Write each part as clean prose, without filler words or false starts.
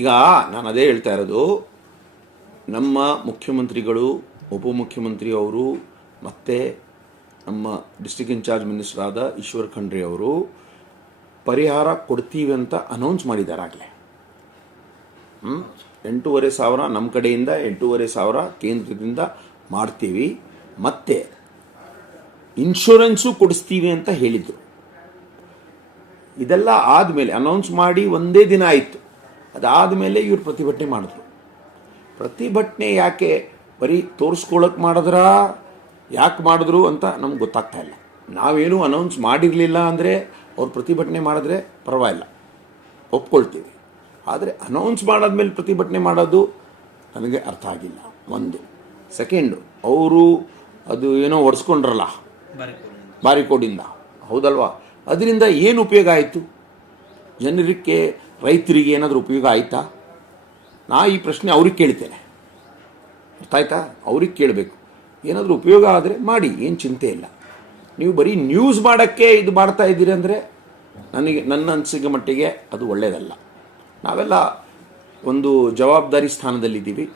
ಈಗ ನಾನು ಅದೇ ಹೇಳ್ತಾ ಇರೋದು, ನಮ್ಮ ಮುಖ್ಯಮಂತ್ರಿಗಳು, ಉಪಮುಖ್ಯಮಂತ್ರಿ ಅವರು ಮತ್ತು ನಮ್ಮ ಡಿಸ್ಟ್ರಿಕ್ಟ್ ಇನ್ಚಾರ್ಜ್ ಮಿನಿಸ್ಟರ್ ಆದ ಈಶ್ವರ್ ಖಂಡ್ರೆ ಅವರು ಪರಿಹಾರ ಕೊಡ್ತೀವಿ ಅಂತ ಅನೌನ್ಸ್ ಮಾಡಿದ್ದಾರೆ ಆಗಲೇ. 8,500 ನಮ್ಮ ಕಡೆಯಿಂದ, 8,500 ಕೇಂದ್ರದಿಂದ ಮಾಡ್ತೀವಿ, ಮತ್ತು ಇನ್ಶೂರೆನ್ಸು ಕೊಡಿಸ್ತೀವಿ ಅಂತ ಹೇಳಿದರು. ಇದೆಲ್ಲ ಆದಮೇಲೆ ಅನೌನ್ಸ್ ಮಾಡಿ ಒಂದೇ ದಿನ ಆಯಿತು. ಅದಾದಮೇಲೆ ಇವರು ಪ್ರತಿಭಟನೆ ಮಾಡಿದ್ರು. ಪ್ರತಿಭಟನೆ ಯಾಕೆ ಬರೀ ತೋರಿಸ್ಕೊಳ್ಳೋಕೆ ಮಾಡಿದ್ರಾ, ಯಾಕೆ ಮಾಡಿದ್ರು ಅಂತ ನಮ್ಗೆ ಗೊತ್ತಾಗ್ತಾ ಇಲ್ಲ. ನಾವೇನು ಅನೌನ್ಸ್ ಮಾಡಿರಲಿಲ್ಲ ಅಂದರೆ ಅವ್ರು ಪ್ರತಿಭಟನೆ ಮಾಡಿದ್ರೆ ಪರವಾಗಿಲ್ಲ, ಒಪ್ಕೊಳ್ತೀವಿ. ಆದರೆ ಅನೌನ್ಸ್ ಮಾಡಾದ್ಮೇಲೆ ಪ್ರತಿಭಟನೆ ಮಾಡೋದು ನನಗೆ ಅರ್ಥ ಆಗಿಲ್ಲ. ಒಂದು ಸೆಕೆಂಡು, ಅವರು ಅದು ಏನೋ ಒಡಿಸ್ಕೊಂಡ್ರಲ್ಲ ಬಾರಿಕೋಡಿಂದ, ಹೌದಲ್ವಾ? ಅದರಿಂದ ಏನು ಉಪಯೋಗ ಆಯಿತು? ಜನರಿಗೆ, ರೈತರಿಗೆ ಏನಾದರೂ ಉಪಯೋಗ ಆಯಿತಾ? ನಾ ಈ ಪ್ರಶ್ನೆ ಅವ್ರಿಗೆ ಕೇಳ್ತೇನೆ, ಅರ್ಥ ಆಯ್ತಾ? ಅವ್ರಿಗೆ ಕೇಳಬೇಕು. ಏನಾದರೂ ಉಪಯೋಗ ಆದರೆ ಮಾಡಿ, ಏನು ಚಿಂತೆ ಇಲ್ಲ. ನೀವು ಬರೀ ನ್ಯೂಸ್ ಮಾಡೋಕ್ಕೆ ಇದು ಮಾಡ್ತಾ ಇದ್ದೀರಿ ಅಂದರೆ ನನ್ನ ಅನಿಸಿಕೆ ಮಟ್ಟಿಗೆ ಅದು ಒಳ್ಳೆಯದಲ್ಲ. ನಾವೆಲ್ಲ ಒಂದು ಜವಾಬ್ದಾರಿ ಸ್ಥಾನದಲ್ಲಿದ್ದೀವಿ.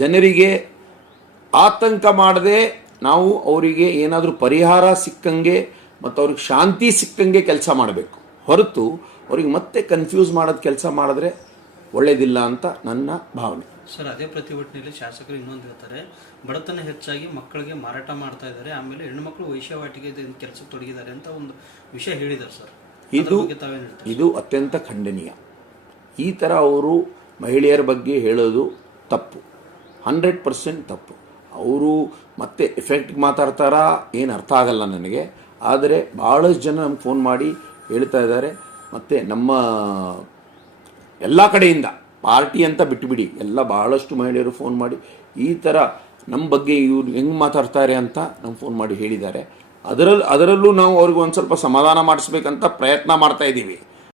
ಜನರಿಗೆ ಆತಂಕ ಮಾಡದೆ ನಾವು ಅವರಿಗೆ ಏನಾದರೂ ಪರಿಹಾರ ಸಿಕ್ಕಂಗೆ ಮತ್ತು ಅವ್ರಿಗೆ ಶಾಂತಿ ಸಿಕ್ಕಂಗೆ ಕೆಲಸ ಮಾಡಬೇಕು, ಹೊರತು ಅವ್ರಿಗೆ ಮತ್ತೆ ಕನ್ಫ್ಯೂಸ್ ಮಾಡೋದು ಕೆಲಸ ಮಾಡಿದ್ರೆ ಒಳ್ಳೇದಿಲ್ಲ ಅಂತ ನನ್ನ ಭಾವನೆ. ಸರ್, ಅದೇ ಪ್ರತಿಭಟನೆಯಲ್ಲಿ ಶಾಸಕರು ಇನ್ನೊಂದು ಹೇಳ್ತಾರೆ, ಬಡತನ ಹೆಚ್ಚಾಗಿ ಮಕ್ಕಳಿಗೆ ಮಾರಾಟ ಮಾಡ್ತಾ ಇದ್ದಾರೆ, ಆಮೇಲೆ ಹೆಣ್ಣುಮಕ್ಕಳು ವೈಶ್ಯವಾಟಿಕೆ ಕೆಲಸಕ್ಕೆ ತೊಡಗಿದ್ದಾರೆ ಅಂತ ಒಂದು ವಿಷಯ ಹೇಳಿದ್ದಾರೆ ಸರ್. ಇದು ಅತ್ಯಂತ ಖಂಡನೀಯ. ಈ ಥರ ಅವರು ಮಹಿಳೆಯರ ಬಗ್ಗೆ ಹೇಳೋದು ತಪ್ಪು, 100% ತಪ್ಪು. ಅವರು ಮತ್ತೆ ಎಫೆಕ್ಟ್ಗೆ ಮಾತಾಡ್ತಾರಾ ಏನು ಅರ್ಥ ಆಗಲ್ಲ ನನಗೆ. ಆದರೆ ಭಾಳಷ್ಟು ಜನ ನಮ್ಗೆ ಫೋನ್ ಮಾಡಿ ಹೇಳ್ತಾ ಇದ್ದಾರೆ. ಮತ್ತು ನಮ್ಮ ಎಲ್ಲ ಕಡೆಯಿಂದ, ಪಾರ್ಟಿ ಅಂತ ಬಿಟ್ಟುಬಿಡಿ, ಎಲ್ಲ ಭಾಳಷ್ಟು ಮಹಿಳೆಯರು ಫೋನ್ ಮಾಡಿ ಈ ಥರ ನಮ್ಮ ಬಗ್ಗೆ ಇವ್ರು ಹೆಂಗೆ ಮಾತಾಡ್ತಾರೆ ಅಂತ ನಮ್ಗೆ ಫೋನ್ ಮಾಡಿ ಹೇಳಿದ್ದಾರೆ. ಅದರಲ್ಲೂ ನಾವು ಅವ್ರಿಗೆ ಒಂದು ಸ್ವಲ್ಪ ಸಮಾಧಾನ ಮಾಡಿಸ್ಬೇಕಂತ ಪ್ರಯತ್ನ ಮಾಡ್ತಾ ಇದ್ದೀವಿ.